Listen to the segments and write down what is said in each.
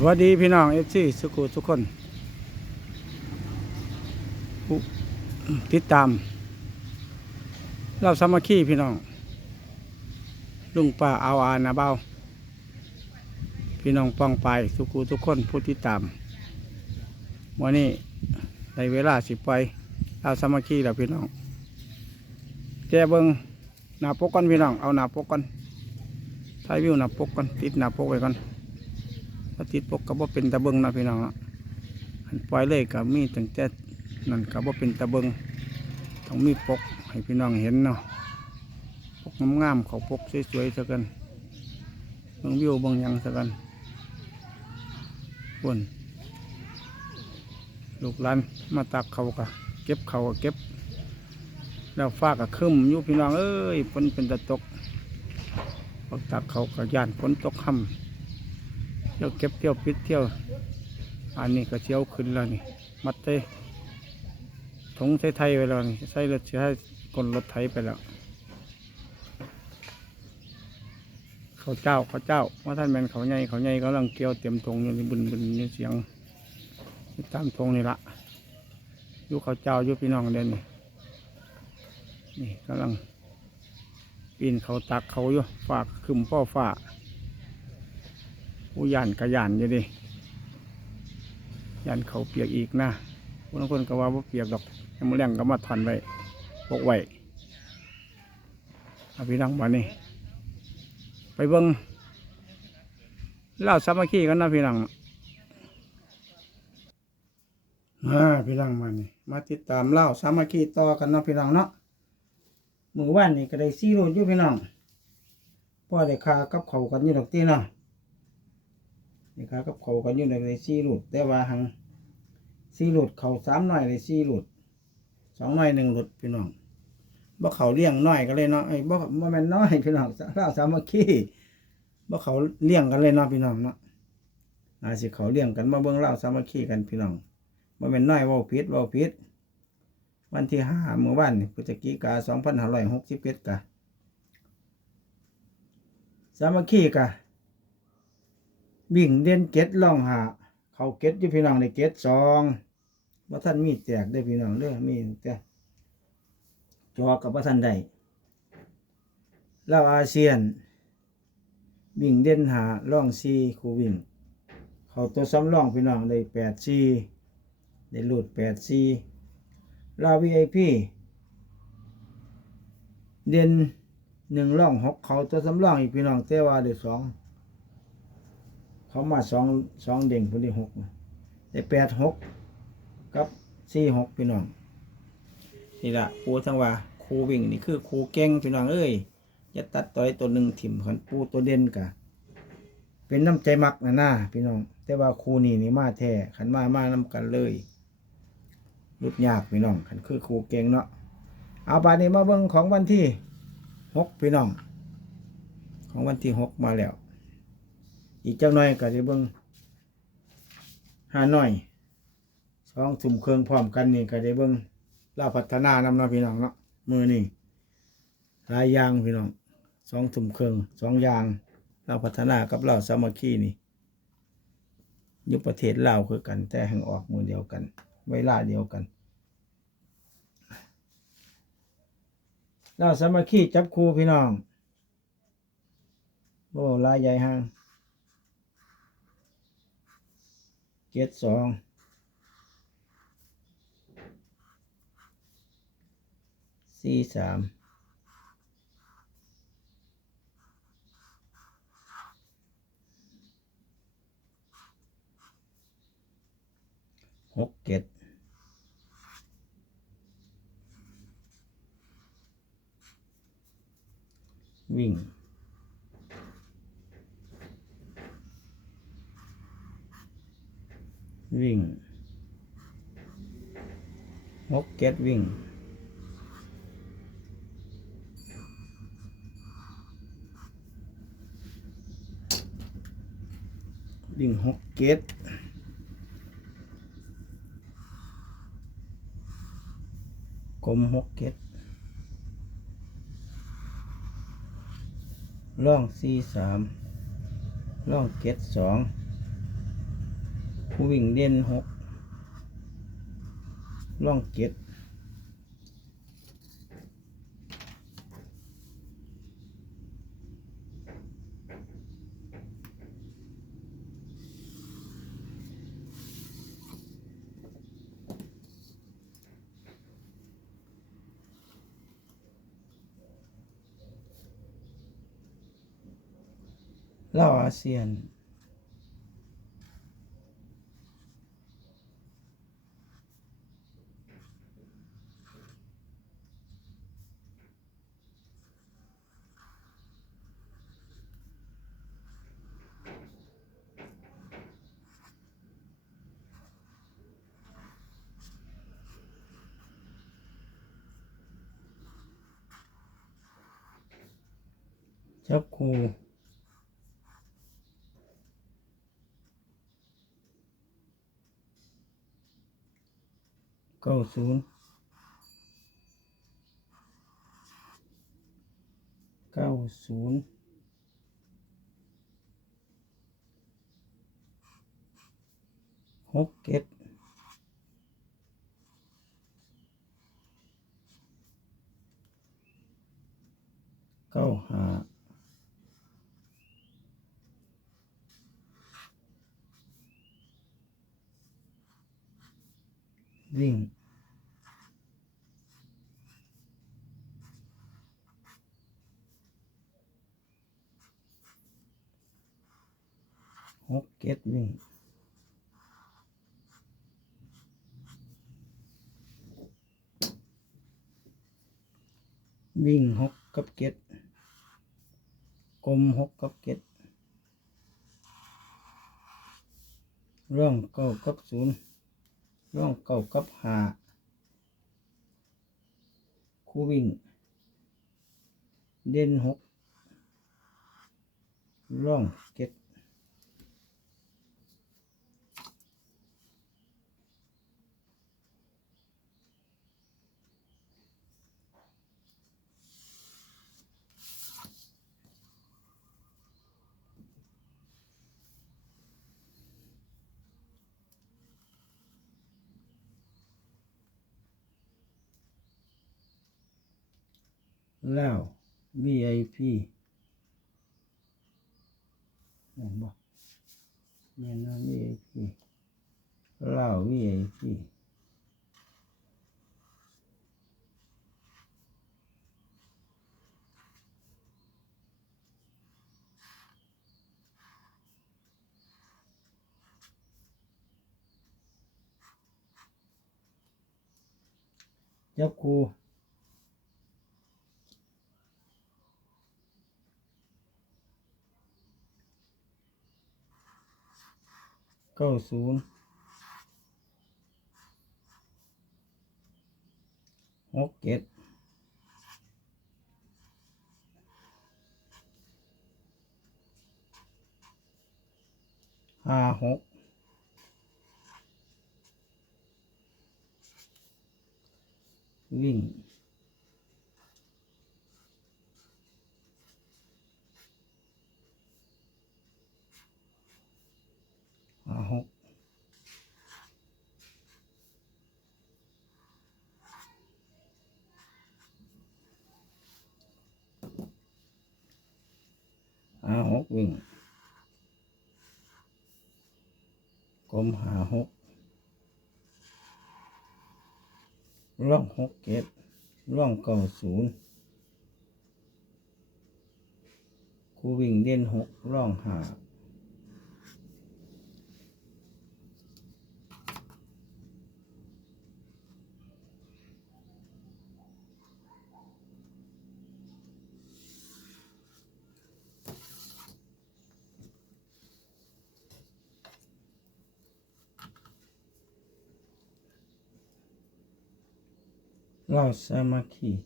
สวัสดีพี่น้องเอฟซีสุขุทุกคนผู้ติดตามเราสามัคคีพี่น้อง ลุงป้าเอาอานาเบาพี่น้องป้องไปสุขุทุกคนผู้ติดตามวันนี้ในเวลาสิไปเราสามัคคีแล้วพี่น้องแกเบิงหน้าปกกันพี่น้องเอาหน้าปกกันถ่ายวิวหน้าปกกันติดหน้าปกไว้กัน ถ้าติดปกก็บ่เป็นตะเบิงนะพี่น้องเนาะอันปล่อยเลยก็มีตั้งแต่นั่นก็บ่เป็นตะเบิงต้องมีปกให้พี่น้องเห็นเนาะปกงามๆเขาปกสวยๆซะกันเบิ่งวิวบิ่งยังซะกันคนลูกหลานมาตักเขาก็เก็บเขาก็เก็บ แล้วฟ้าก็ครึ้มยู่พี่น้องเอ้ยฝนเป็นตะตกพอตักเขาก็ย่านฝนตกค่ำ เที่ยวเก็บเที่ยวปิดเที่ยว อันนี้ก็เที่ยวขึ้นแล้วนี่ มัดเต้ถงใส่ไทยไว้แล้วนี่ใส่รถใช้กลรถไถไปแล้วเขาเจ้าเขาเจ้าว่าท่านแมนเขาใหญ่เขาใหญ่กำลังเกี่ยวเตรียมธงอยู่นี่บึนบึนนี่เสียงตามธงนี่ละยู่เขาเจ้ายู่พี่น้องเด่นนี่นี่กำลังปีนเขาตักเขาอยู่ฝากขึ้นพ่อฝ้า ผู้ยันกระยันอยู่ดิยันเขาเปียกอีกนะบางคนก็ว่าว่าเปียกดอกยังมาเลี้ยงก็มาถอนไว้ปกไว้อาพี่น้องมานี่ไปเบิ้งเล่าสามัคคีกันนะพี่น้องอ่าพี่น้องมานี่มาติดตามเล่าสามัคคีต่อกันนะพี่น้องเนาะมือว่านนี่ก็ได้ซีโร่อยู่พี่น้องพ่อได้คากับเขากันอยู่ดอกตีเนาะ นี่ครับกับเขากันอยู่ในเลยสี่หลุดแต่ว่าหังสี่หลุดเขาสามหน่อยเลยสี่หลุดสองหน่อยหนึ่งหลุดพี่น้องบ่เขาเลี้ยงน้อยกันเลยเนาะไอ้บ่บ่แม่นน้อยพี่น้องเราสามัคคีบ่เขาเลี้ยงกันเลยเนาะพี่น้องเนาะอาสิเขาเลี้ยงกันมาเบิ่งเล่าสามัคคีกันพี่น้องบ่แม่นน้อยว้าผิดว้าผิดวันที่ห้าเมื่อวานพฤศจิกาสองพันห้าร้อยหกสิบเอ็ดกะสามัคคีกะ วิ่งเด่นเก็ดล่องหาเขาเก็ดอยู่พี่น้องในเก็ดสองว่าท่านมีแตกได้พี่น้องเด้องมีแต่จอกับว่าท่านได้แล้วอาเซียน วิ่งเด่นหาล่องซีคูวิ่ง เขาตัวซ้ำล่องพี่น้องได้แปดซีได้หลุดแปดซีลาวีไอพีเด่นหนึ่งล่องหกเขาตัวซ้ำล่องอีกพี่น้องแต่ว่าได้สอง เขามาสองสองเด้งคนที่หกได้แปดหกกับสี่หกพี่น้องนี่ละปูทั้งว่าครูวิ่งนี่คือครูเก่งพี่น้องเอ้ยอย่าตัดต่อยตัวหนึ่งถิ่มขันปูตัวเด่นกะ เป็นน้ำใจมักนะหน้าพี่น้อง แต่ว่าครูนี่นี่มาแท้ขันมามาน้ำกันเลยรุดยากพี่น้องขันคือครูเก่งเนาะเอาบาดนี้มาเบิ่งของวันที่หกพี่น้อง ของวันที่หกมาแล้ว อีกจักหน่อยก็จะเบิ่งหาหน่อยสองถุ่มเครื่องพร้อมกันนี่ก็จะเบิ่งลาพัฒนานำเนาะพี่น้องเนาะมือนี่หลายยางพี่น้องสองถุ่มเครื่องสองยางลาพัฒนากับลาสามัคคีนี่ยุคประเทศลาวคือกัน แต่แห่งออกมือเดียวกัน เวลาเดียวกันลาสามัคคีจับคู่พี่น้องโอ้ลายใหญ่ห้าง เจ็ดสองสี่สามหกเจ็ดวิ่ง วิ่งหกเก็ดวิ่งวิ่งหกเก็ดกลมหกเก็ดล่องสี่สามล่องเก็ดสอง คู่วิ่งเด่นหกล่องเจ็ดเล่าวอาเซียน จับคูเก้าศูนย์เก้าศูนย์หกเจ็ดเก้าห้า วิ่ง หกเก็ดวิ่งวิ่งหกกับเก็ดกลมหกกับเก็ดเรื่องเก้ากับศูนย์ ร่องเก่ากับหาคู่วิ่ง เด่นหกร่องเก็ด แล้ว VIP เห็นบ่เห็นว่า VIP แล้ว VIP จับค เก้าศูนย์หกเจ็ดห้าหกวิ่ง ห้าหกหาหกวิ่งกลมหาหกร่องหกเก็ดร่องเก้าศูนย์คูวิ่งเด่นหกร่องหา lançamos aqui.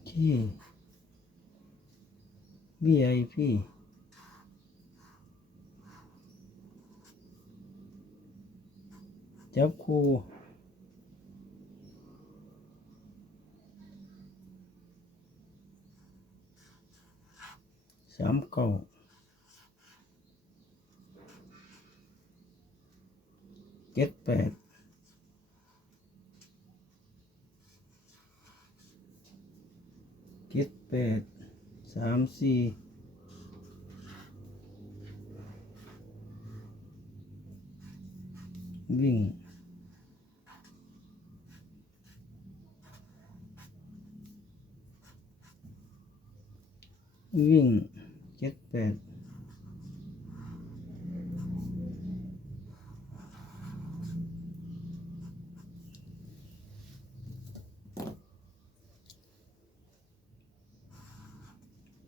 Aqui. VIP. จับคู่สามเก้าเจ็ดแปดเจ็ดแปดสามสี่วิ่ง วิ่งเจ็ดแปด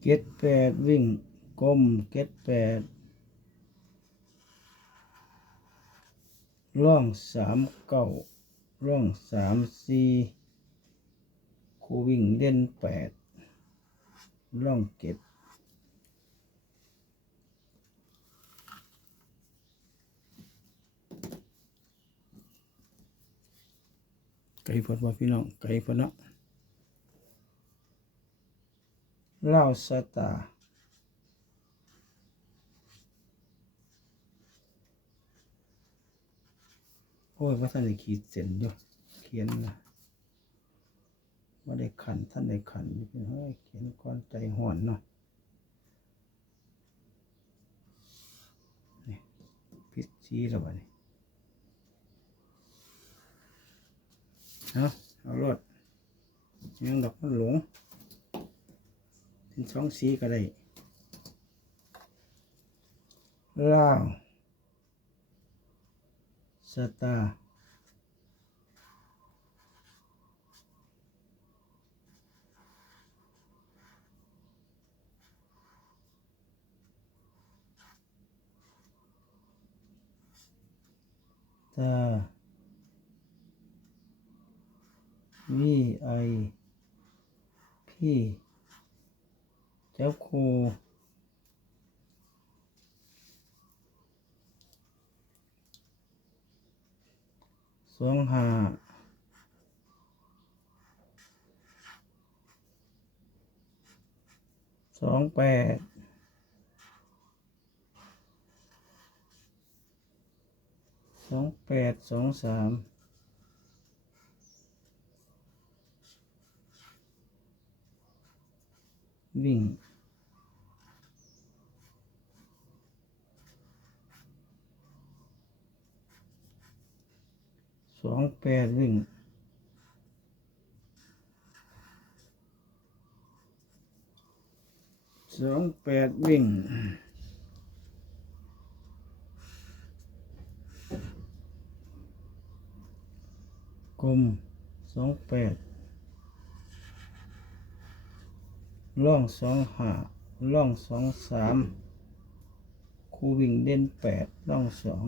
เจ็ดแปดวิ่งกลมเจ็ดแปดร่องสามเก้าร่องสามสี่คูวิ่งเด่นแปด ร่องเก็บไก่พอดว่าพี่น้องไก่พอดนะเล่าสตาโอ้ยว่าท่านได้ขีดเส้นอยู่เขียนนะ ว่าได้ขันท่านได้ขันอยู่พี่น้องเอ้ยเขียนก้อนใจห่อนเนาะนี่พิษชี้แล้ววะนี่เอาเอารถยังดอกมันหลงเป็นสองสีก็ได้ลาวสตาร์ ตาวีไอพีเจ้าครูสองห้าสองแปด สองแปดสองสามวิ่งสองแปดวิ่งสองแปดวิ่ง มสองแปดล่องสองห้าล่องสองสามคูวิ่งเด่นแปดล่องสอง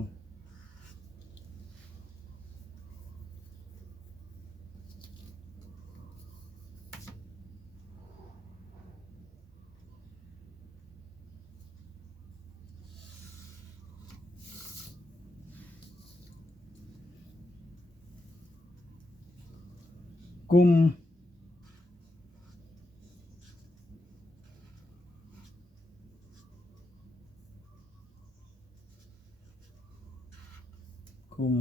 กลุ่มกลุ่ม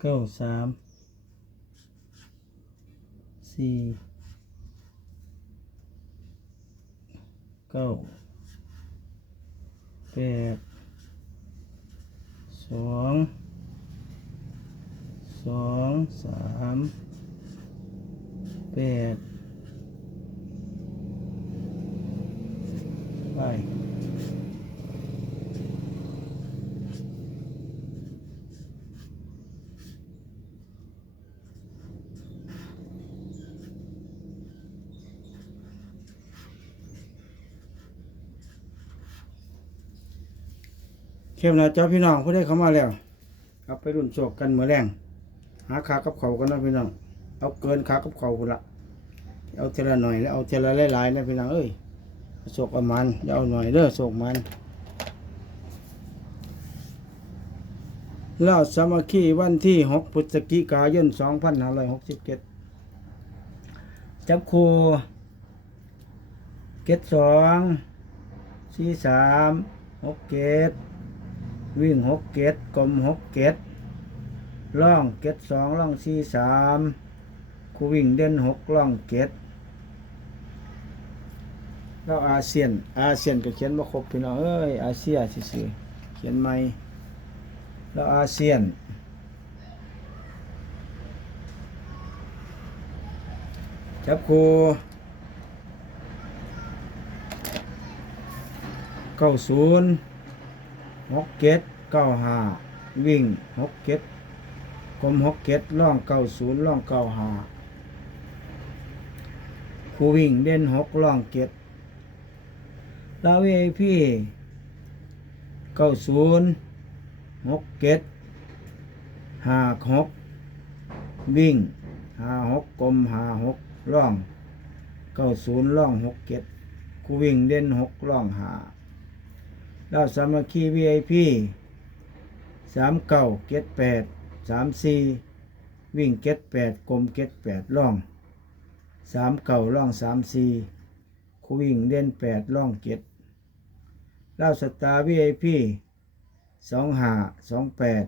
เก้าสามสี่เก้า แปดสองสองสามแปดไป เข้มน้าจอพี่น้องผู้ได้เข้ามาแล้ว ครับไปรุ่นโศกกันมื้อแรงหาขากับเขาวกันนะพี่น้องเอาเกินขากับเขาวพุ่นละเอาเทละหน่อยแล้วเอาเทละหลายๆนะพี่น้องเอ้ยโศกประมาณอย่าเอาหน่อยเด้อโศกมันลาวสามัคคีวันที่ 6พฤศจิกายน2567 จับครูเกตสองสี่สามหกเกต วิ่งหกเกตกลมหกเกตล่องเกตสองล่องสี่สามครูวิ่งเด่นหกล่องเกตแล้วอาเซียน อาเซียนก็เขียนมาครบพี่น้องเอ้ยอาเซียซื่อเขียนใหม่แล้วอาเซียนจับครูเก้าศูนย์ หกเจ็ดเก้าหาวิ่งหกเจ็ดกลมหกเจ็ดล่องเก้าศูนย์ล่องเก้าหาครูวิ่งเด่นหกล่องเจ็ดลาวีไอพี่เก้าศูนย์หกเจ็ดหาหกวิ่งหาหกกลมหาหกร่องเก้าศูนย์ร่องหกเจ็ดกูวิ่งเด่นหกร่องหา แล้วสามัคคีวีไอพีสามเก้าเจ็ดแปดสามสี่วิ่งเจ็ดแปดกลมเจ็ดแปดร่องสามเก้าร่องสามสี่กูวิ่งเด่นแปดร่องเจ็ดแล้วสตาร์วีไอพีสองหาสองแปด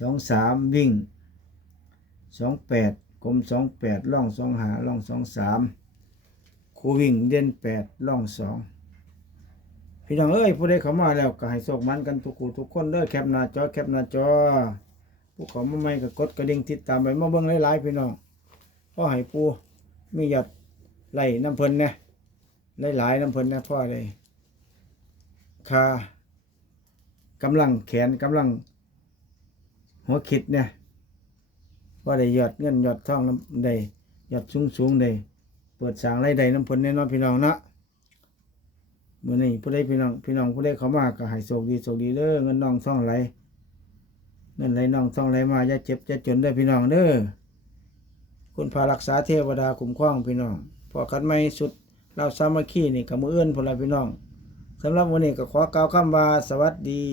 สองสามวิ่งสองแปดกลมสองแปดล่องสองหาล่องสองสามคูวิ่งเด่นแปดล่องสอง พี่น้องเอ้ยผู้ใดเข้ามาแล้วก็ให้โศกมันกันทุกคู่ทุกคนเด้อแคปหน้าจอแคปหน้าจอ ผู้เขอมาใหม่ก็กดกระดิ่งติดตามไปมาเบิ่งหลายๆพี่น้องพ่อให้ปูมีหยัดไหลน้ำเพิ่นเนี่ยหลายๆน้ำเพิ่นเนี่ยพ่อเลยค่ากำลังแขนกำลัง หัวคิดเนี่ยว่าได้หยอดเงินยอดทองได้หยอดสูงสูงได้เปิดสางรายได้น้ำผลแน่นอนพี่น้องนะ มื่อนี้ผู้ใดพี่น้องพี่น้องผู้ใดเข้ามาก็ให้โชคดีโชคดีเด้อเงินน้องซ่องไหลเงินไหลน้องซ่องไหลมาอย่าเจ็บอย่าจนได้พี่น้องเด้อคุณพารักษาเทวดาคุ้มครองพี่น้องพอกันไม่สุดเราสามัคคีนี่กับมือเอื้อนพนละพี่น้องสำหรับวันนี้ก็ขอกล่าวคำว่าสวัสดี